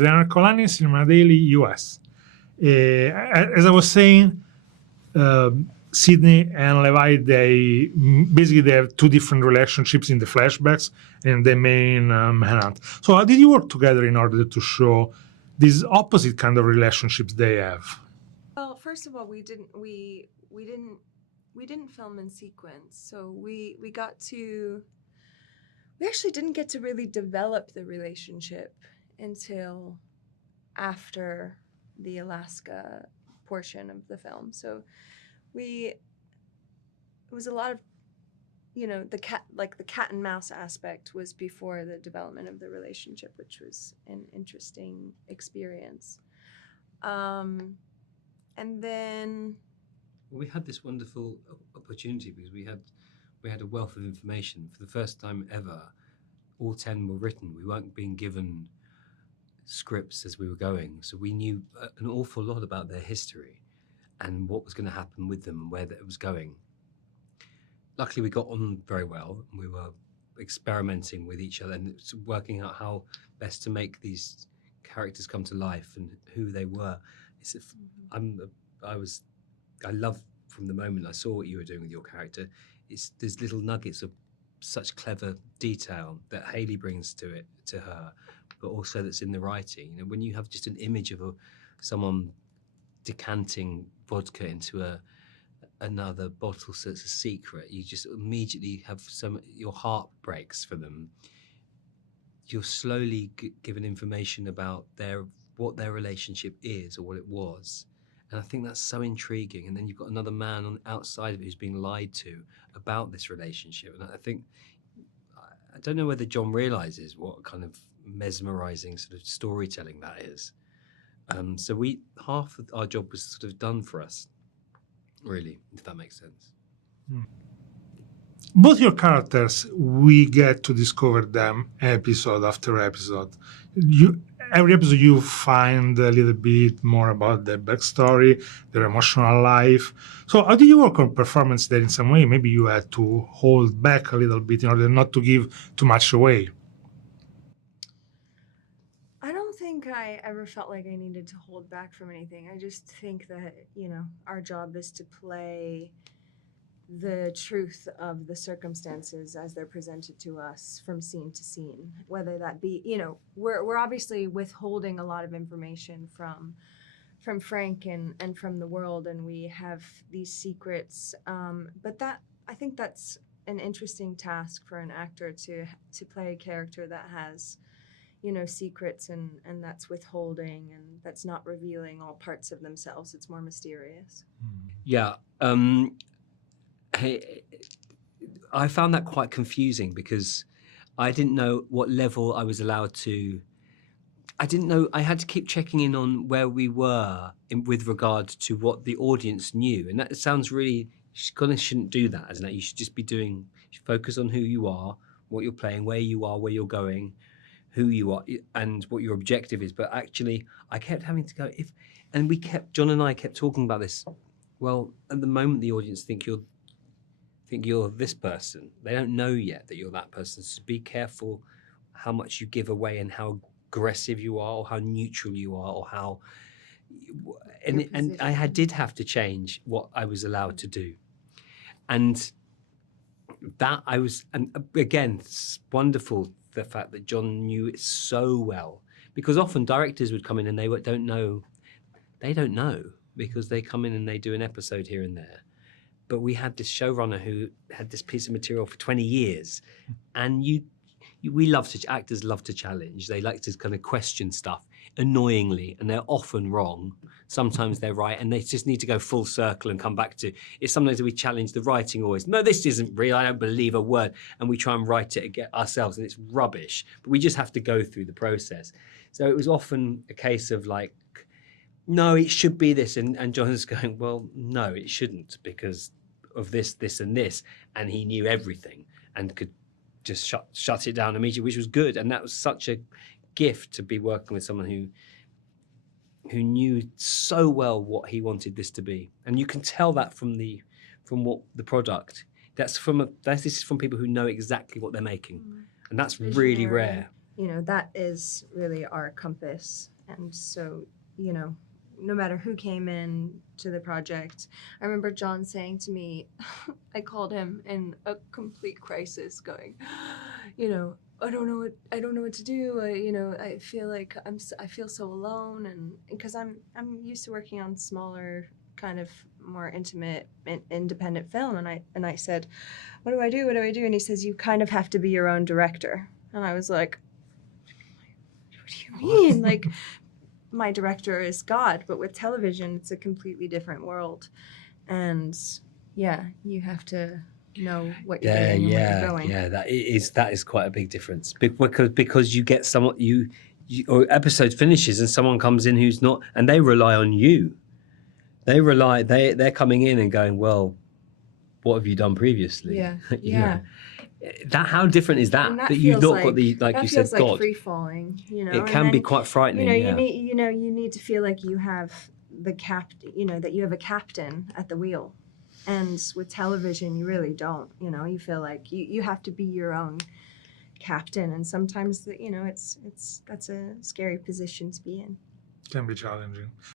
Adriana Colani, Cinema Daily, US. As I was saying, Sidney and Levi, they have two different relationships in the flashbacks and the main manhunt. So how did you work together in order to show these opposite kind of relationships they have? Well, first of all, we didn't film in sequence, so we actually didn't get to really develop the relationship until after the Alaska portion of the film. So it was a lot of, the cat and mouse aspect was before the development of the relationship, which was an interesting experience. And then we had this wonderful opportunity because we had a wealth of information. For the first time ever, all 10 were written. We weren't being given scripts as we were going, so we knew an awful lot about their history and what was going to happen with them and where it was going. Luckily, we got on very well, and we were experimenting with each other and working out how best to make these characters come to life and who they were. I love from the moment I saw what you were doing with your character. There's little nuggets of such clever detail that Haley brings to her, but also that's in the writing. When you have just an image of someone decanting vodka into another bottle, so it's a secret, you just immediately have your heart breaks for them. You're slowly given information about what their relationship is or what it was. And I think that's so intriguing. And then you've got another man on the outside of it who's being lied to about this relationship. And I don't know whether John realizes what kind of mesmerizing sort of storytelling that is. So half of our job was sort of done for us, really, if that makes sense. Both your characters, we get to discover them episode after episode. Every episode you find a little bit more about their backstory, their emotional life. So how did you work on performance there in some way? Maybe you had to hold back a little bit in order not to give too much away. I don't think I ever felt like I needed to hold back from anything. I just think that, our job is to play the truth of the circumstances as they're presented to us from scene to scene, whether that be, we're obviously withholding a lot of information from Frank and from the world, and we have these secrets, but I think that's an interesting task for an actor to play a character that has secrets and that's withholding and that's not revealing all parts of themselves. It's more mysterious. Yeah. I found that quite confusing because I didn't know what level I was allowed to. I didn't know. I had to keep checking in on where we were with regard to what the audience knew, and that sounds really. You kind of shouldn't do that, isn't it? You should just be focus on who you are, what you're playing, where you are, where you're going, who you are, and what your objective is. But actually, I kept having to go. John and I kept talking about this. Well, at the moment, the audience think you're this person. They don't know yet that you're that person. So be careful how much you give away and how aggressive you are or how neutral you are or how... And I did have to change what I was allowed to do. And that and again, it's wonderful, the fact that John knew it so well. Because often directors would come in and they don't know because they come in and they do an episode here and there. But we had this showrunner who had this piece of material for 20 years. And actors love to challenge. They like to kind of question stuff annoyingly, and they're often wrong. Sometimes they're right, and they just need to go full circle and come back to it. Sometimes we challenge the writing always. No, this isn't real. I don't believe a word. And we try and write it again ourselves, and it's rubbish. But we just have to go through the process. So it was often a case of like, no, it should be this. And John's going, well, no, it shouldn't because of this, this, and this. And he knew everything and could just shut it down immediately, which was good. And that was such a gift to be working with someone who knew so well what he wanted this to be. And you can tell that from what the product. This is from people who know exactly what they're making. And that's really rare. that is really our compass. And so, no matter who came in to the project, I remember John saying to me, I called him in a complete crisis, going, I don't know what to do. I feel like I feel so alone, and because I'm used to working on smaller, kind of more intimate, independent film, and I said, what do I do? What do I do? And he says, you kind of have to be your own director. And I was like, what do you mean? Like, my director is God, but with television, it's a completely different world. And yeah, you have to know what you're doing and where you're going. Yeah, that is quite a big difference because you get someone or episode finishes and someone comes in who's not, and they rely on you. They're coming in and going, well, what have you done previously? Yeah, You know? How different is that? And That you've feels not got the, like that you said, feels like God. free falling. It can be quite frightening. You need to feel like you have that you have a captain at the wheel. And with television, you really don't. You feel like you have to be your own captain, and sometimes that's a scary position to be in. Can be challenging.